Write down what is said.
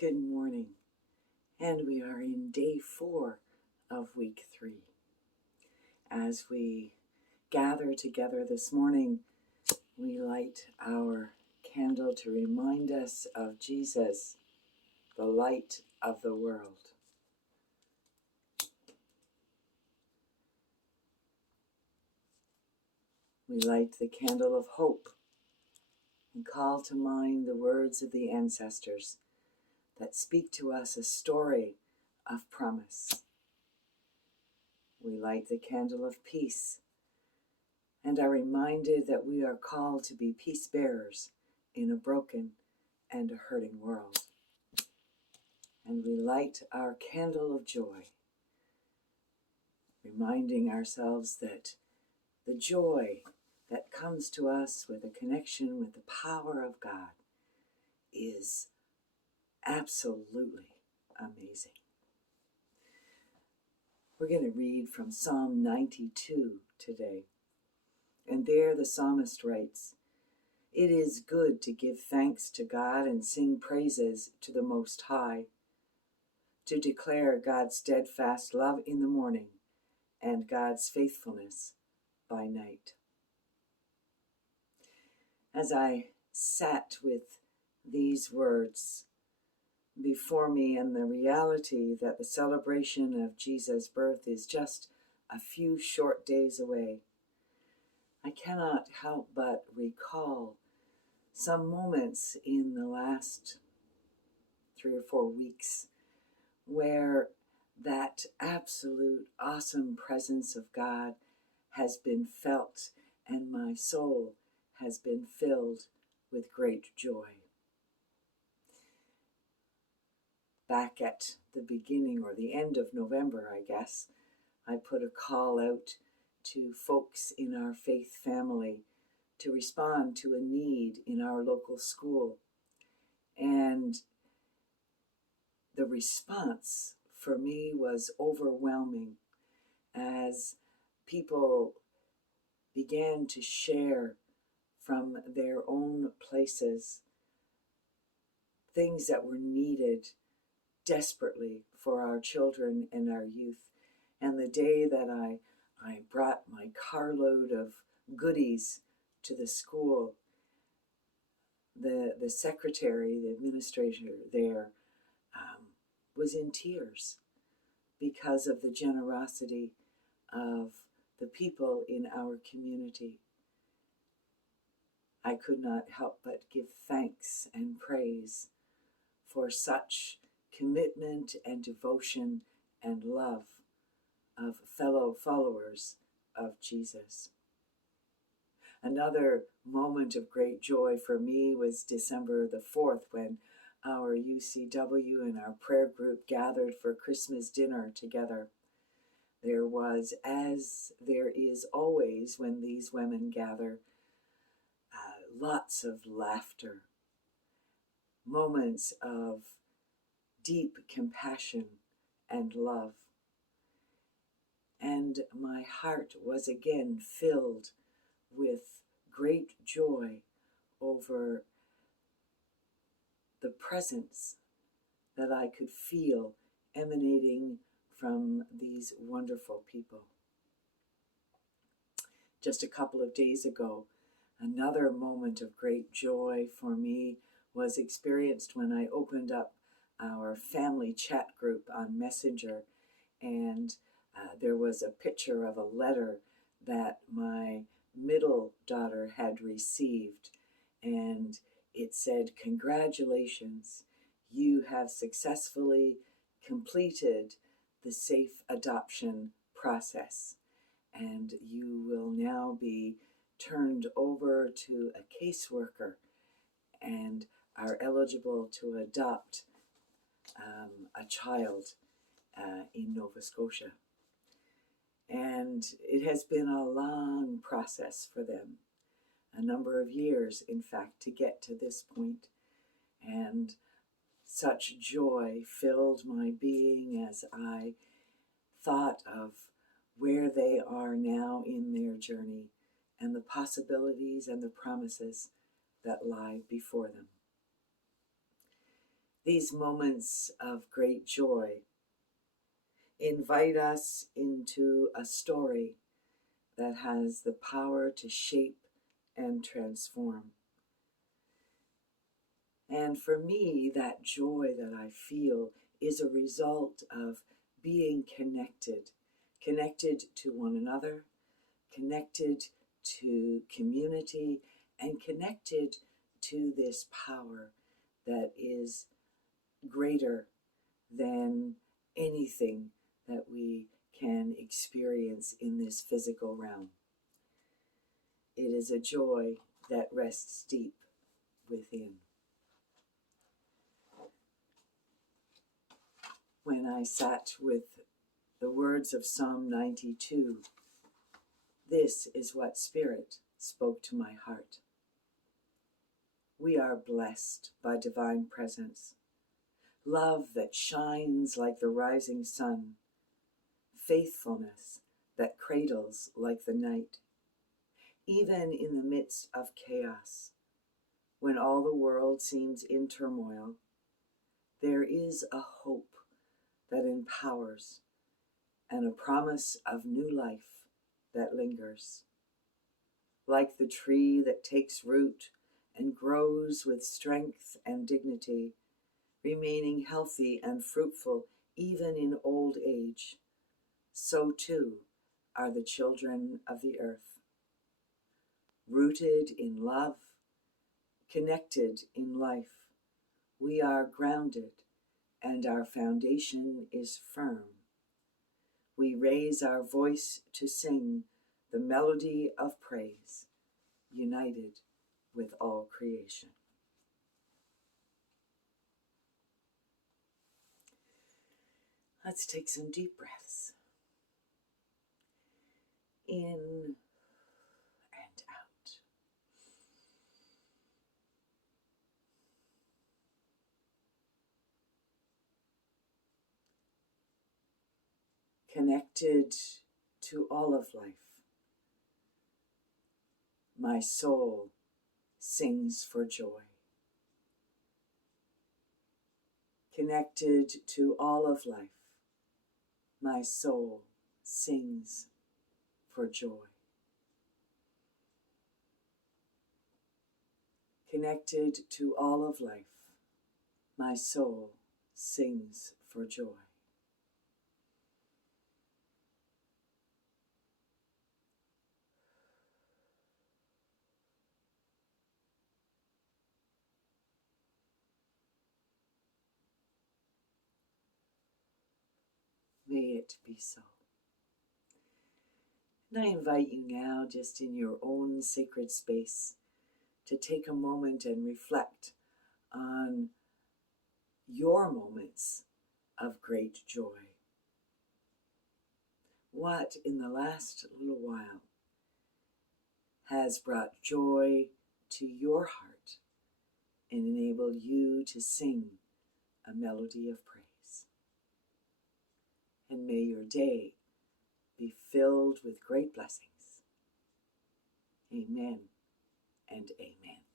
Good morning, and we are in day 4 of week 3. As we gather together this morning, we light our candle to remind us of Jesus, the light of the world. We light the candle of hope and call to mind the words of the ancestors that speak to us a story of promise. We light the candle of peace and are reminded that we are called to be peace bearers in a broken and a hurting world. And we light our candle of joy, reminding ourselves that the joy that comes to us with a connection with the power of God is absolutely amazing. We're going to read from Psalm 92 today. And there the psalmist writes, "It is good to give thanks to God and sing praises to the Most High, to declare God's steadfast love in the morning and God's faithfulness by night." As I sat with these words before me and the reality that the celebration of Jesus' birth is just a few short days away, I cannot help but recall some moments in the last 3 or 4 weeks where that absolute awesome presence of God has been felt and my soul has been filled with great joy. Back at the beginning or the end of November, I guess, I put a call out to folks in our faith family to respond to a need in our local school. And the response for me was overwhelming as people began to share from their own places things that were needed desperately for our children and our youth. And the day that I brought my carload of goodies to the school, the secretary, the administrator there, was in tears because of the generosity of the people in our community. I could not help but give thanks and praise for such commitment and devotion and love of fellow followers of Jesus. Another moment of great joy for me was December the 4th when our UCW and our prayer group gathered for Christmas dinner together. There was, as there is always when these women gather, lots of laughter, moments of deep compassion and love. And my heart was again filled with great joy over the presence that I could feel emanating from these wonderful people. Just a couple of days ago, another moment of great joy for me was experienced when I opened up our family chat group on Messenger, and there was a picture of a letter that my middle daughter had received, and it said, "Congratulations, you have successfully completed the safe adoption process, and you will now be turned over to a caseworker and are eligible to adopt a child in Nova Scotia." And it has been a long process for them, a number of years, in fact, to get to this point. And such joy filled my being as I thought of where they are now in their journey and the possibilities and the promises that lie before them. These moments of great joy invite us into a story that has the power to shape and transform. And for me, that joy that I feel is a result of being connected, connected to one another, connected to community, and connected to this power that is greater than anything that we can experience in this physical realm. It is a joy that rests deep within. When I sat with the words of Psalm 92, this is what Spirit spoke to my heart. We are blessed by divine presence, love that shines like the rising sun, faithfulness that cradles like the night. Even in the midst of chaos, when all the world seems in turmoil, there is a hope that empowers and a promise of new life that lingers. Like the tree that takes root and grows with strength and dignity, remaining healthy and fruitful even in old age, so too are the children of the earth. Rooted in love, connected in life, we are grounded and our foundation is firm. We raise our voice to sing the melody of praise, united with all creation. Let's take some deep breaths. In and out. Connected to all of life, my soul sings for joy. Connected to all of life, my soul sings for joy. Connected to all of life, my soul sings for joy. May it be so. And I invite you now, just in your own sacred space, to take a moment and reflect on your moments of great joy. What in the last little while has brought joy to your heart and enabled you to sing a melody of praise? And may your day be filled with great blessings. Amen and amen.